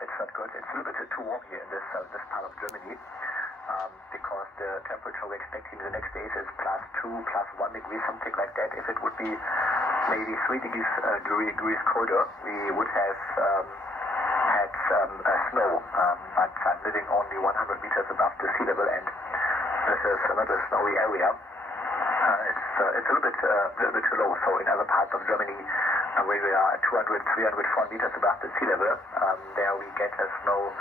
it's not good. It's a little bit too warm here in this part of Germany, because the temperature we're expecting the next days is +2, +1 degree, something like that. If it would be maybe 3 degrees colder, we would have had snow. But I'm living only 100 meters above the sea level, and this is another snowy area. It's a little bit too low. So in other parts of Germany, where we are 200, 300, 400 meters above the sea level, there we get snow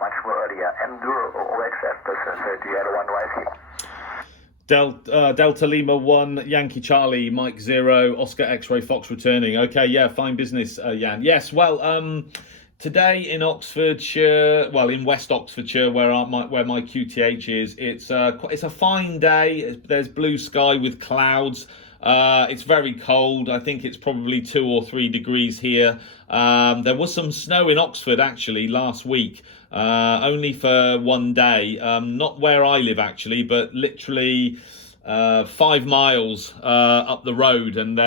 much more earlier. M0 OXF, this is the DL1 YC. Delta Lima 1, Yankee Charlie, Mike 0, Oscar X-Ray Fox returning. Okay, yeah, fine business, Jan. Yes, well, today in Oxfordshire, well, in West Oxfordshire, where my QTH is, it's a fine day. There's blue sky with clouds. It's very cold. I think it's probably 2 or 3 degrees here. There was some snow in Oxford actually last week, only for one day. Not where I live actually, but literally 5 miles up the road, and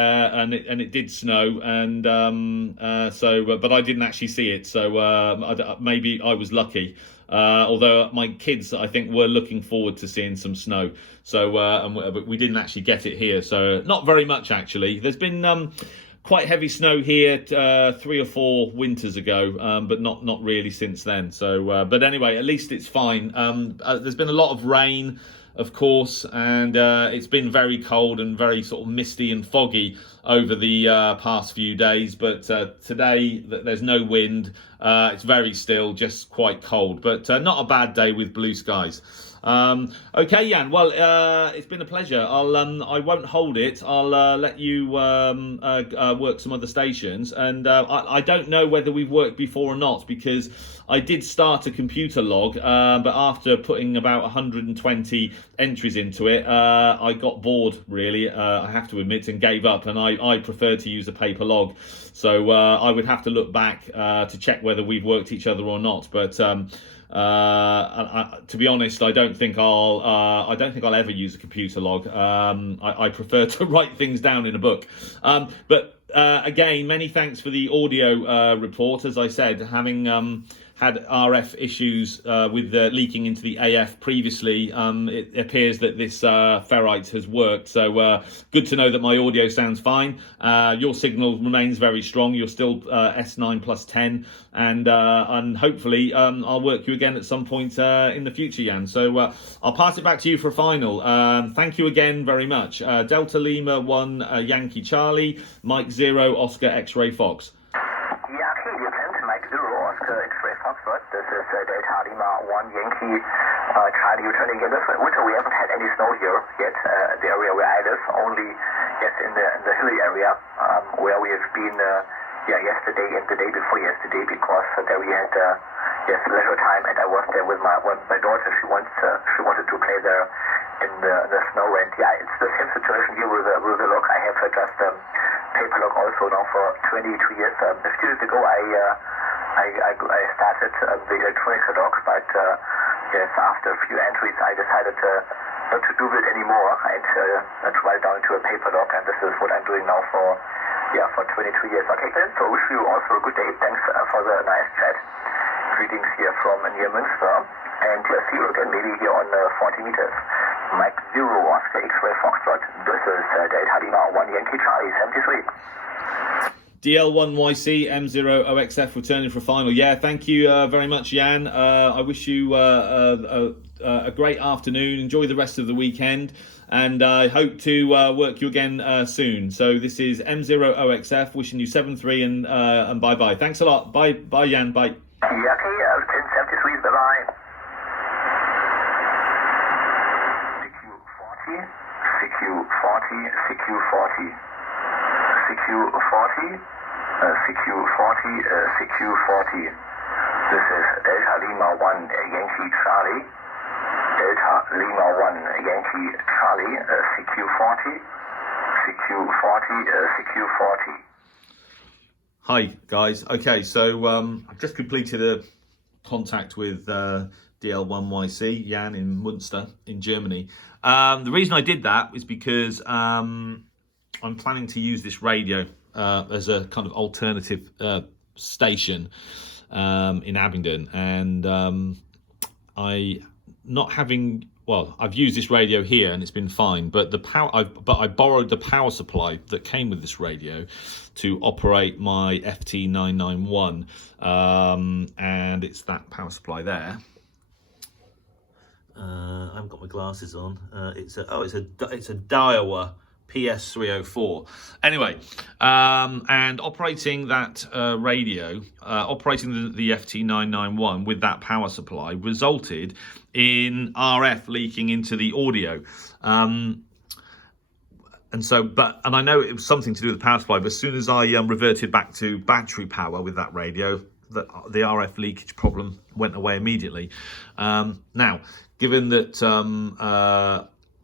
it did snow, and but I didn't actually see it, so maybe I was lucky. Although my kids, I think, were looking forward to seeing some snow, but we didn't actually get it here, so not very much actually. There's been quite heavy snow here 3 or 4 winters ago, but not really since then. So, but anyway, at least it's fine. There's been a lot of rain, of course, and it's been very cold and very sort of misty and foggy over the past few days, but today there's no wind. It's very still, just quite cold, but not a bad day with blue skies. Okay, Jan, well, it's been a pleasure. I won't hold it. I'll let you work some other stations, and I don't know whether we've worked before or not, because I did start a computer log, but after putting about 120 entries into it, I got bored, really, I have to admit, and gave up, and I prefer to use a paper log. So I would have to look back to check whether we've worked each other or not. But to be honest, I don't think I'll ever use a computer log. I prefer to write things down in a book. But again, many thanks for the audio report. As I said, having had RF issues with leaking into the AF previously, it appears that this ferrite has worked. So good to know that my audio sounds fine. Your signal remains very strong. You're still S9 plus 10, and hopefully I'll work you again at some point in the future, Jan. So I'll pass it back to you for a final. Thank you again very much. Delta Lima 1, Yankee Charlie, Mike 0, Oscar X-Ray Fox. Yankee, you can Mike 0, Oscar X-Ray Foxtrot. This is Delta Lima 1, Yankee Charlie returning. In this winter we haven't had any snow here yet, the area where I live, only in the hilly area where we have been yesterday and the day before yesterday, because there we had leisure time, and I was there with my daughter. She wanted to play there in the snow, and it's the same situation here with the log. I have just paper log also now for 22 years. A few years ago I started the electronic log, but after a few entries I decided not to do it anymore, and to write down to a paper log, and this is what I'm doing now for 22 years. Okay, then, so wish you also a good day. Thanks for the nice chat. Greetings here from near Münster, and see you again maybe here on 40 meters. Mike 0, Oscar X-Ray Foxtrot. This is Delta Lima 1, Yankee Charlie 73. DL1YC M0OXF returning for a final. Yeah, thank you very much, Jan. I wish you a great afternoon. Enjoy the rest of the weekend, and I hope to work you again soon. So this is M0OXF wishing you 7-3 and bye-bye. Thanks a lot. Bye, Jan. Bye. Yeah, okay, 1073, bye-bye. CQ40, CQ40, CQ40. CQ40, CQ40, CQ40. This is Delta Lima 1, Yankee Charlie. Delta Lima 1, Yankee Charlie, CQ40, CQ40, CQ40. Hi, guys. Okay, so I've just completed a contact with DL1YC, Jan in Münster, in Germany. The reason I did that is because I'm planning to use this radio as a kind of alternative station. in Abingdon, and I've used this radio here and it's been fine, but I borrowed the power supply that came with this radio to operate my FT991, and it's that power supply there. I haven't got my glasses on. It's a Daiwa PS304. Anyway, and operating that radio, operating the FT991 with that power supply resulted in RF leaking into the audio. And I know it was something to do with the power supply, but as soon as I reverted back to battery power with that radio, the RF leakage problem went away immediately. Now, given that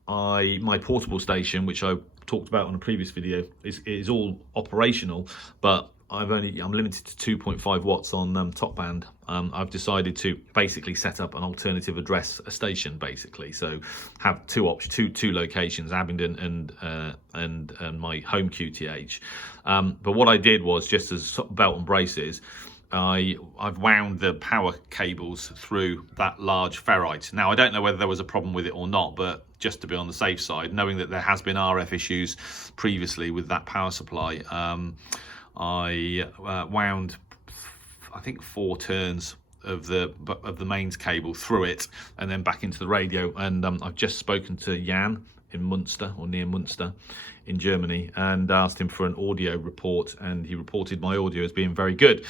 my portable station, which I talked about on a previous video, is all operational, but I'm limited to 2.5 watts on top band. I've decided to basically set up an alternative address station, basically, so have two locations, Abingdon and my home QTH. But what I did was, just as belt and braces, I've wound the power cables through that large ferrite. Now, I don't know whether there was a problem with it or not, but just to be on the safe side, knowing that there has been RF issues previously with that power supply, I wound, I think, 4 turns of the mains cable through it and then back into the radio. And I've just spoken to Jan in Munster, or near Munster in Germany, and asked him for an audio report, and he reported my audio as being very good.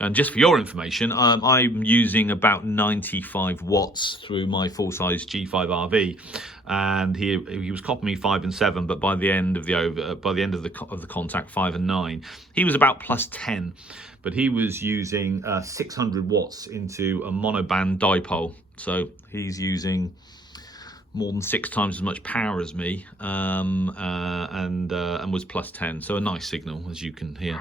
And just for your information, I'm using about 95 watts through my full-size G5 RV, and he was copying me 5 and 7, but by the end of the contact, 5 and 9, he was about plus 10, but he was using 600 watts into a monoband dipole, so he's using more than 6 times as much power as me, and was plus 10. So a nice signal, as you can hear.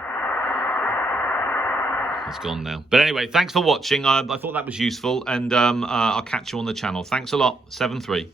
It's gone now. But anyway, thanks for watching. I thought that was useful, and I'll catch you on the channel. Thanks a lot. 7-3.